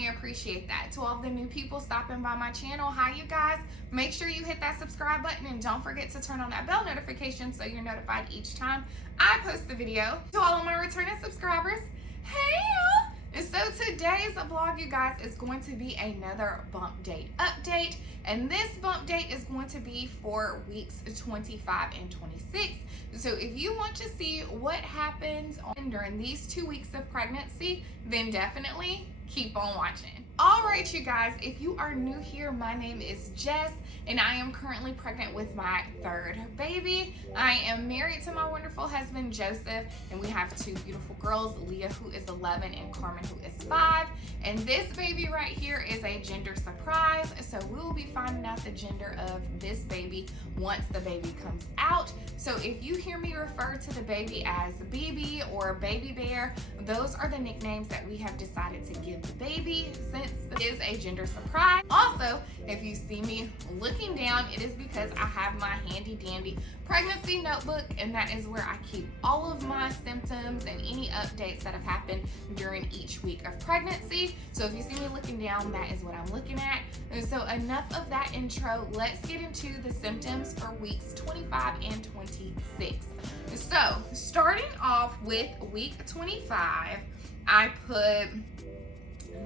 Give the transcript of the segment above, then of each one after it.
definitely appreciate that. To all the new people stopping by my channel, hi you guys. Make sure you hit that subscribe button and don't forget to turn on that bell notification so you're notified each time I post a video. To all of my returning subscribers, hey y'all. And so today's vlog, you guys, is going to be another bump date update. And this bump date is going to be for weeks 25 and 26. So if you want to see what happens during these 2 weeks of pregnancy, then definitely keep on watching. All right, you guys, if you are new here, my name is Jess, and I am currently pregnant with my third baby. I am married to my wonderful husband, Joseph, and we have two beautiful girls, Leah, who is 11, and Carmen, who is 5. And this baby right here is a gender surprise, so we will be finding out the gender of this baby once the baby comes out. So if you hear me refer to the baby as BB or Baby Bear, those are the nicknames that we have decided to give the baby since it is a gender surprise. Also, if you see me looking down, it is because I have my handy dandy pregnancy notebook, and that is where I keep all of my symptoms and any updates that have happened during each week of pregnancy. So if you see me looking down, that is what I'm looking at. And so enough of that intro, let's get into the symptoms for weeks 25 and 26. So starting off with week 25, I put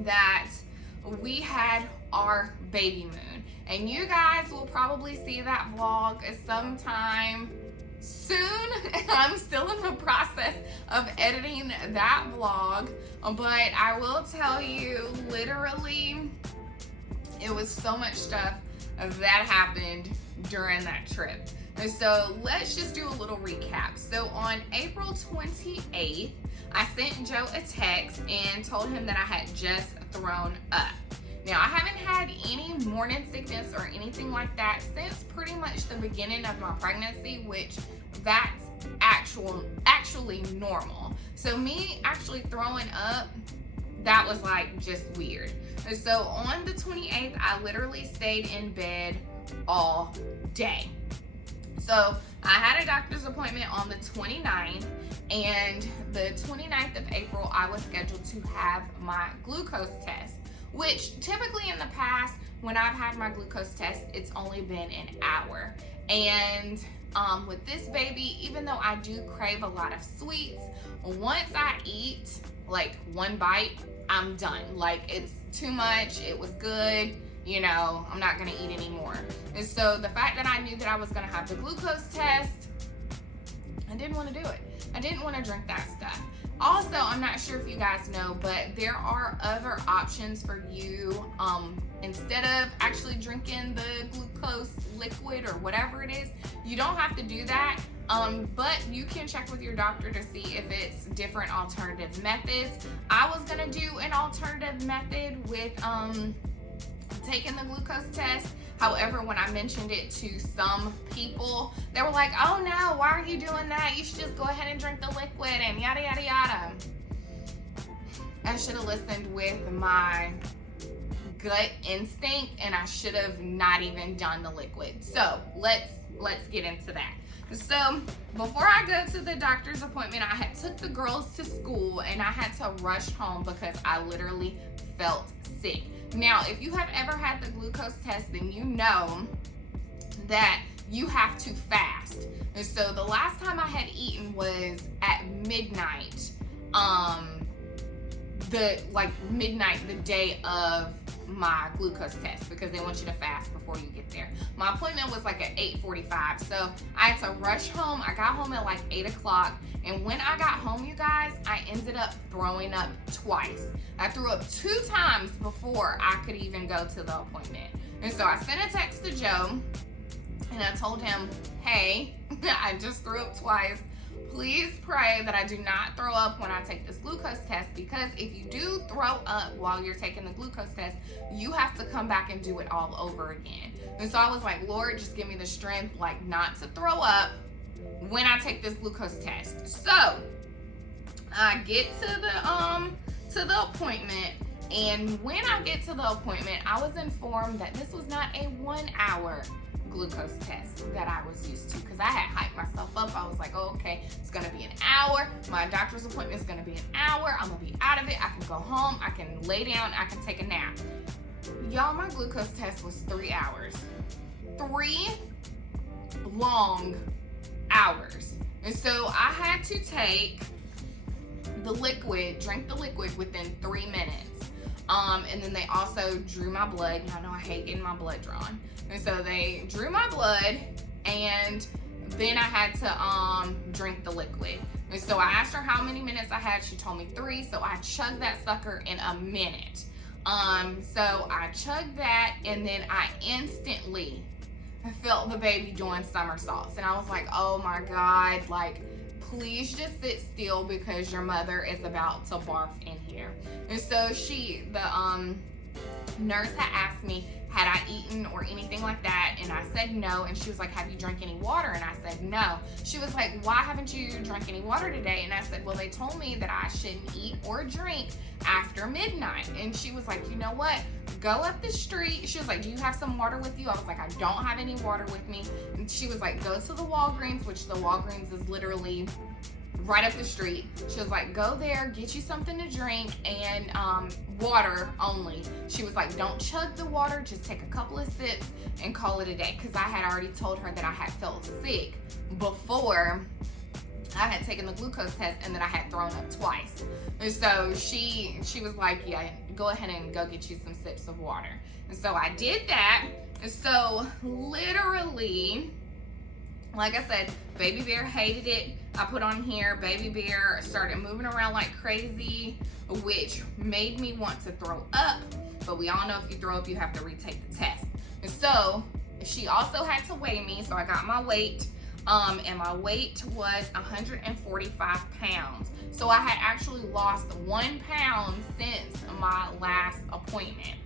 that we had our baby moon, and you guys will probably see that vlog sometime soon. I'm still in the process of editing that vlog, but I will tell you, literally, it was so much stuff that happened during that trip. And so let's just do a little recap. So on April 28th, I sent Joe a text and told him that I had just thrown up. Now, I haven't had any morning sickness or anything like that since pretty much the beginning of my pregnancy, which that's actually normal. So me actually throwing up, that was like just weird. And so on the 28th, I literally stayed in bed all day. So I had a doctor's appointment on the 29th, and the 29th of April, I was scheduled to have my glucose test, which typically in the past, when I've had my glucose test, it's only been an hour. And with this baby, even though I do crave a lot of sweets, once I eat like one bite, I'm done. Like, it's too much, it was good, you know, I'm not gonna eat anymore. And so the fact that I knew that I was gonna have the glucose test, I didn't wanna do it. I didn't wanna drink that stuff. Also, I'm not sure if you guys know, but there are other options for you. Instead of actually drinking the glucose liquid or whatever it is, you don't have to do that. But you can check with your doctor to see if it's different alternative methods. I was gonna do an alternative method with taking the glucose test. However, when I mentioned it to some people, they were like, oh no, why are you doing that? You should just go ahead and drink the liquid and yada, yada, yada. I should have listened with my gut instinct, and I should have not even done the liquid. So let's get into that. So before I go to the doctor's appointment, I had took the girls to school, and I had to rush home because I literally felt sick. Now, if you have ever had the glucose test, then you know that you have to fast. And so the last time I had eaten was at midnight, the day of my glucose test, because they want you to fast before you get there. My appointment was like at 8:45, so I had to rush home. I got home at like 8 o'clock, and when I got home, you guys, I ended up throwing up twice. I threw up 2 times before I could even go to the appointment. And so I sent a text to Joe, and I told him, hey, I just threw up twice. Please pray that I do not throw up when I take this glucose test, because if you do throw up while you're taking the glucose test, you have to come back and do it all over again. And so I was like, Lord, just give me the strength, like, not to throw up when I take this glucose test. So I get to the appointment, and when I get to the appointment, I was informed that this was not a 1 hour glucose test that I was used to, because I had hyped myself up. I was like, oh, okay, it's gonna be an hour. My doctor's appointment is gonna be an hour. I'm gonna be out of it. I can go home. I can lay down. I can take a nap. Y'all, my glucose test was 3 hours. 3 long hours. And so I had to take the liquid, drink the liquid within 3 minutes. And then they also drew my blood. Y'all know I hate getting my blood drawn. And so they drew my blood, and then I had to drink the liquid. And so I asked her how many minutes I had. She told me 3. So I chugged that sucker in a minute. So I chugged that, and then I instantly felt the baby doing somersaults. And I was like, oh my God, like, please just sit still because your mother is about to barf in here. And so the nurse had asked me, had I eaten or anything like that? And I said no. And she was like, have you drank any water? And I said no. She was like, why haven't you drank any water today? And I said, well, they told me that I shouldn't eat or drink after midnight. And she was like, you know what? Go up the street. She was like, do you have some water with you? I was like, I don't have any water with me. And she was like, go to the Walgreens, which the Walgreens is literally right up the street. She was like, go there, get you something to drink, and water only. She was like, don't chug the water, just take a couple of sips and call it a day. Because I had already told her that I had felt sick before I had taken the glucose test and that I had thrown up twice. And so she was like, yeah, go ahead and go get you some sips of water. And so I did that. And so literally, like I said, Baby Bear hated it. I put on here, Baby Bear started moving around like crazy, which made me want to throw up. But we all know if you throw up, you have to retake the test. And so she also had to weigh me. So I got my weight, and my weight was 145 pounds. So I had actually lost 1 pound since my last appointment.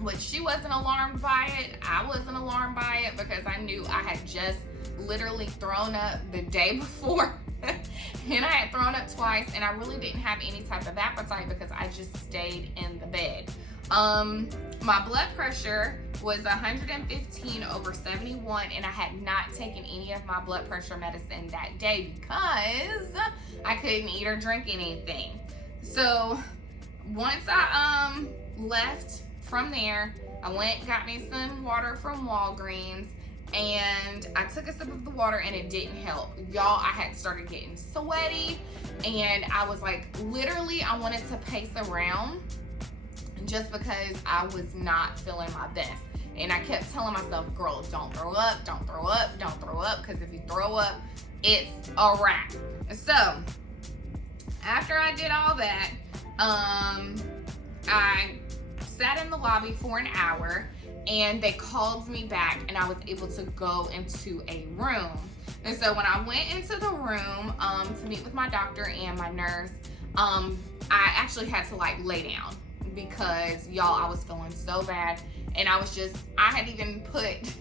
Which she wasn't alarmed by it. I wasn't alarmed by it because I knew I had just literally thrown up the day before. And I had thrown up twice, and I really didn't have any type of appetite because I just stayed in the bed. My blood pressure was 115/71, and I had not taken any of my blood pressure medicine that day because I couldn't eat or drink anything. So once I left from there, I went, got me some water from Walgreens, and I took a sip of the water, and it didn't help. Y'all, I had started getting sweaty, and I was like, literally, I wanted to pace around just because I was not feeling my best. And I kept telling myself, girl, don't throw up, don't throw up, don't throw up, because if you throw up, it's a wrap. So after I did all that, I sat in the lobby for an hour, and they called me back, and I was able to go into a room. And so when I went into the room to meet with my doctor and my nurse, I actually had to like lay down because y'all, I was feeling so bad. And I had even put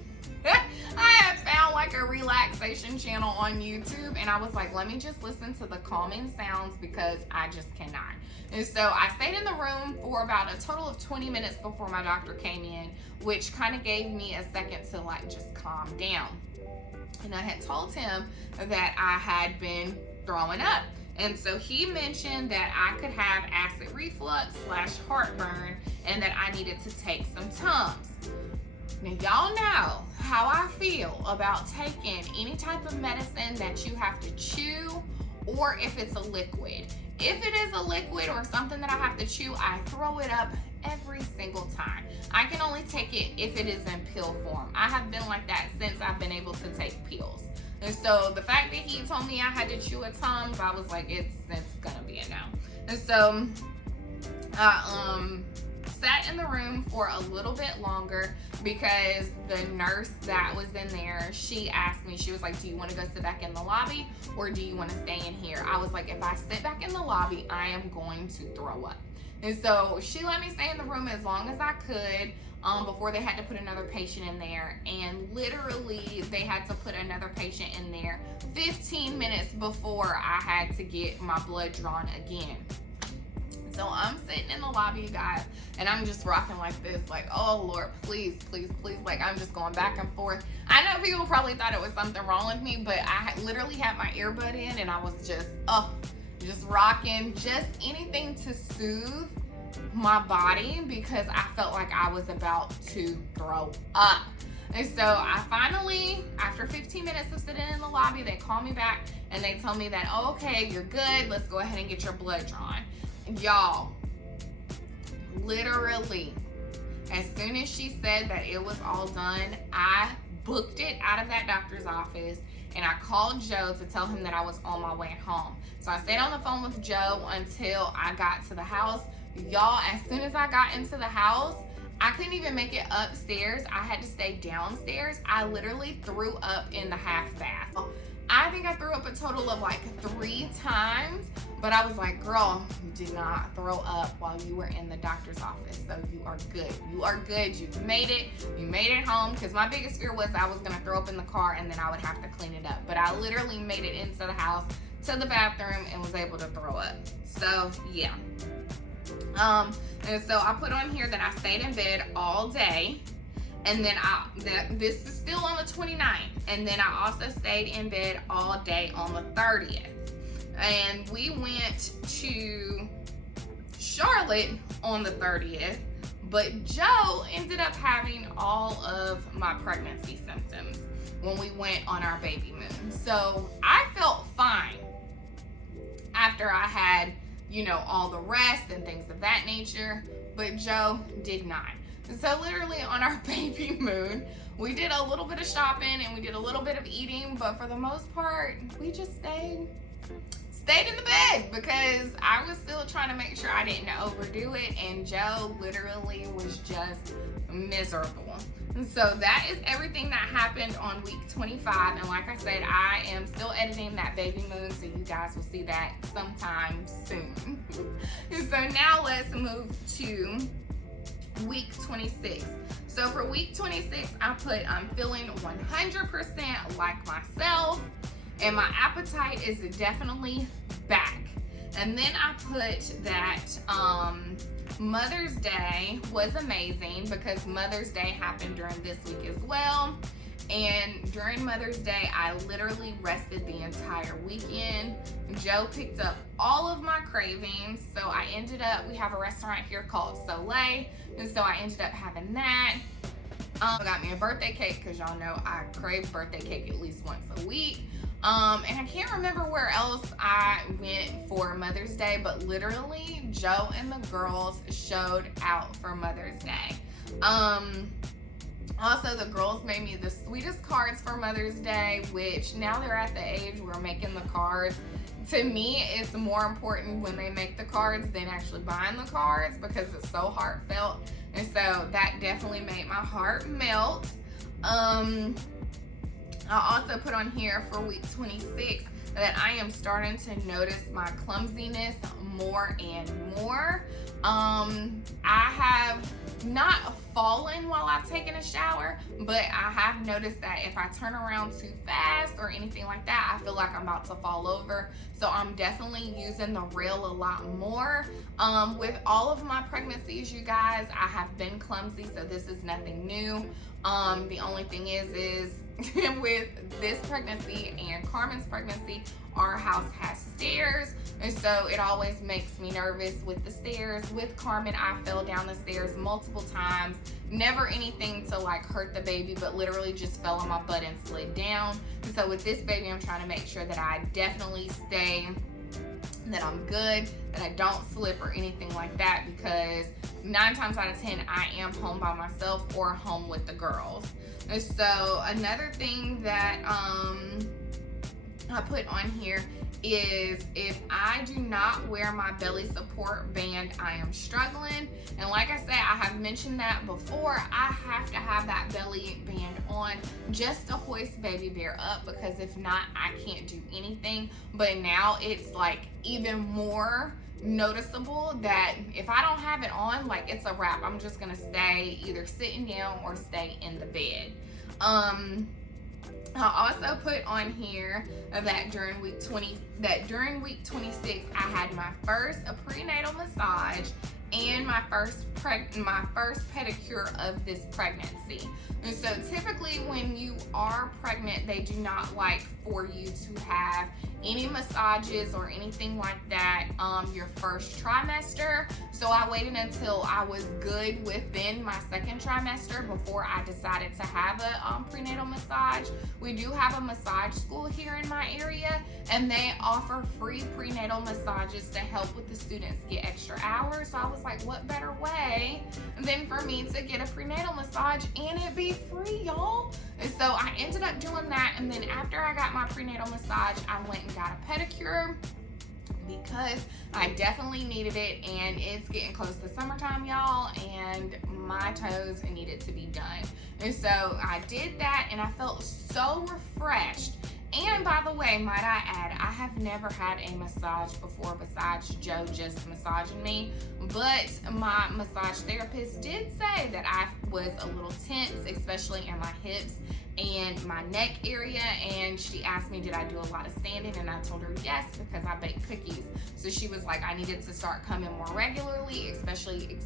I had found like a relaxation channel on YouTube, and I was like, let me just listen to the calming sounds because I just cannot. And so I stayed in the room for about a total of 20 minutes before my doctor came in, which kind of gave me a second to like just calm down. And I had told him that I had been throwing up. And so he mentioned that I could have acid reflux / heartburn, and that I needed to take some Tums. Now y'all know how I feel about taking any type of medicine that you have to chew, or if it's a liquid. If it is a liquid or something that I have to chew, I throw it up every single time. I can only take it if it is in pill form. I have been like that since I've been able to take pills. And so the fact that he told me I had to chew a Tums, I was like, it's gonna be a no. And so I sat in the room for a little bit longer because the nurse that was in there, she asked me, she was like, do you want to go sit back in the lobby or do you want to stay in here? I was like, if I sit back in the lobby, I am going to throw up. And so she let me stay in the room as long as I could before they had to put another patient in there. And literally they had to put another patient in there 15 minutes before I had to get my blood drawn again. So I'm sitting in the lobby, you guys, and I'm just rocking like this, like, oh Lord, please, please, please. Like, I'm just going back and forth. I know people probably thought it was something wrong with me, but I literally had my earbud in and I was just rocking, just anything to soothe my body, because I felt like I was about to throw up. And so I finally, after 15 minutes of sitting in the lobby, they called me back and they told me that, oh, okay, you're good. Let's go ahead and get your blood drawn. Y'all, literally, as soon as she said that it was all done, I booked it out of that doctor's office and I called Joe to tell him that I was on my way home. So I stayed on the phone with Joe until I got to the house. Y'all, as soon as I got into the house, I couldn't even make it upstairs. I had to stay downstairs. I literally threw up in the half bath. I think I threw up a total of like 3 times, but I was like, girl, you did not throw up while you were in the doctor's office. So you are good. You are good. You made it. You made it home. Because my biggest fear was I was going to throw up in the car and then I would have to clean it up. But I literally made it into the house, to the bathroom, and was able to throw up. So yeah. And so I put on here that I stayed in bed all day, and then this is still on the 29th, and then I also stayed in bed all day on the 30th. And we went to Charlotte on the 30th, but Joe ended up having all of my pregnancy symptoms when we went on our baby moon. So I felt fine after I had, you know, all the rest and things of that nature, but Joe did not. So literally on our baby moon, we did a little bit of shopping and we did a little bit of eating, but for the most part, we just stayed in the bed because I was still trying to make sure I didn't overdo it, and Joe literally was just miserable. And so that is everything that happened on week 25, and like I said, I am still editing that baby moon, so you guys will see that sometime soon. And so now let's move to week 26. So for week 26, I put I'm feeling 100% like myself, and my appetite is definitely back. And then I put that Mother's Day was amazing because Mother's Day happened during this week as well. And during Mother's Day, I literally rested the entire weekend. Joe picked up all of my cravings. So I ended up, we have a restaurant here called Soleil. And so I ended up having that. Got me a birthday cake because y'all know I crave birthday cake at least once a week. And I can't remember where else I went for Mother's Day, but literally Joe and the girls showed out for Mother's Day. Also, the girls made me the sweetest cards for Mother's Day, which now they're at the age where making the cards, to me, it's more important when they make the cards than actually buying the cards because it's so heartfelt. And so that definitely made my heart melt. I also put on here for week 26 that I am starting to notice my clumsiness more and more. I have not fallen while I've taken a shower, but I have noticed that if I turn around too fast or anything like that, I feel like I'm about to fall over. So I'm definitely using the rail a lot more. With all of my pregnancies, you guys, I have been clumsy, so this is nothing new. The only thing is with this pregnancy and Carmen's pregnancy, our house has stairs, and so it always makes me nervous with the stairs. With Carmen, I fell down the stairs multiple times, never anything to like hurt the baby, but literally just fell on my butt and slid down. And so with this baby, I'm trying to make sure that I definitely stay, that I'm good, that I don't slip or anything like that, because 9 times out of 10 I am home by myself or home with the girls. And so another thing that I put on here is if I do not wear my belly support band, I am struggling. And like I said, I have mentioned that before, I have to have that belly band on just to hoist baby bear up, because if not, I can't do anything. But now it's like even more noticeable that if I don't have it on, like it's a wrap. I'm just gonna stay either sitting down or stay in the bed. I also put on here that during week 26 I had my first prenatal massage and my first pedicure of this pregnancy. And so typically when you are pregnant, they do not like for you to have any massages or anything like that your first trimester. So I waited until I was good within my second trimester before I decided to have a prenatal massage. We do have a massage school here in my area, and they offer free prenatal massages to help with the students get extra hours. So I was like, what better way than for me to get a prenatal massage and it be free, y'all? And so I ended up doing that, and then after I got my prenatal massage, I went and got a pedicure because I definitely needed it, and it's getting close to summertime, y'all, and my toes needed to be done. And so I did that, and I felt so refreshed. And by the way, might I add, I have never had a massage before besides Joe just massaging me, but my massage therapist did say that I was a little tense, especially in my hips and my neck area, and she asked me, did I do a lot of standing? And I told her yes, because I bake cookies. So she was like, I needed to start coming more regularly, especially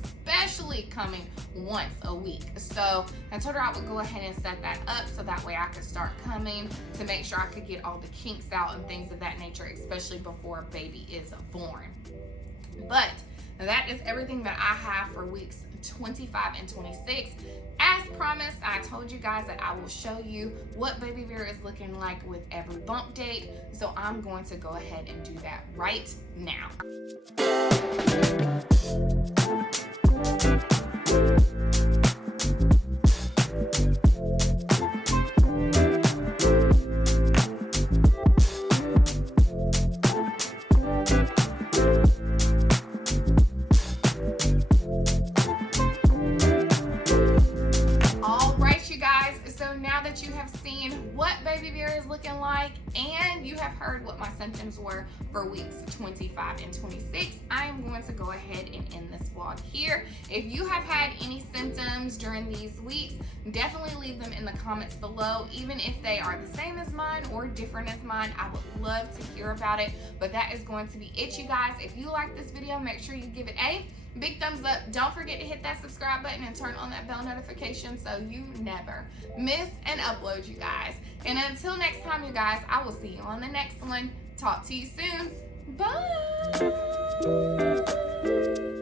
coming once a week. So I told her I would go ahead and set that up so that way I could start coming to make sure I could get all the kinks out and things of that nature, especially before a baby is born. But that is everything that I have for weeks 25 and 26. As promised, I told you guys that I will show you what Baby Vera is looking like with every bump date. So I'm going to go ahead and do that right now. You have seen what Baby Vera is looking like, and you have heard what my symptoms were for weeks 25 and 26. I am going to go ahead and end this vlog here. If you have had any symptoms during these weeks, definitely leave them in the comments below. Even if they are the same as mine or different as mine, I would love to hear about it. But that is going to be it, you guys. If you like this video, make sure you give it a big thumbs up. Don't forget to hit that subscribe button and turn on that bell notification so you never miss an upload, you guys. And until next time, you guys, I will see you on the next one. Talk to you soon. Bye.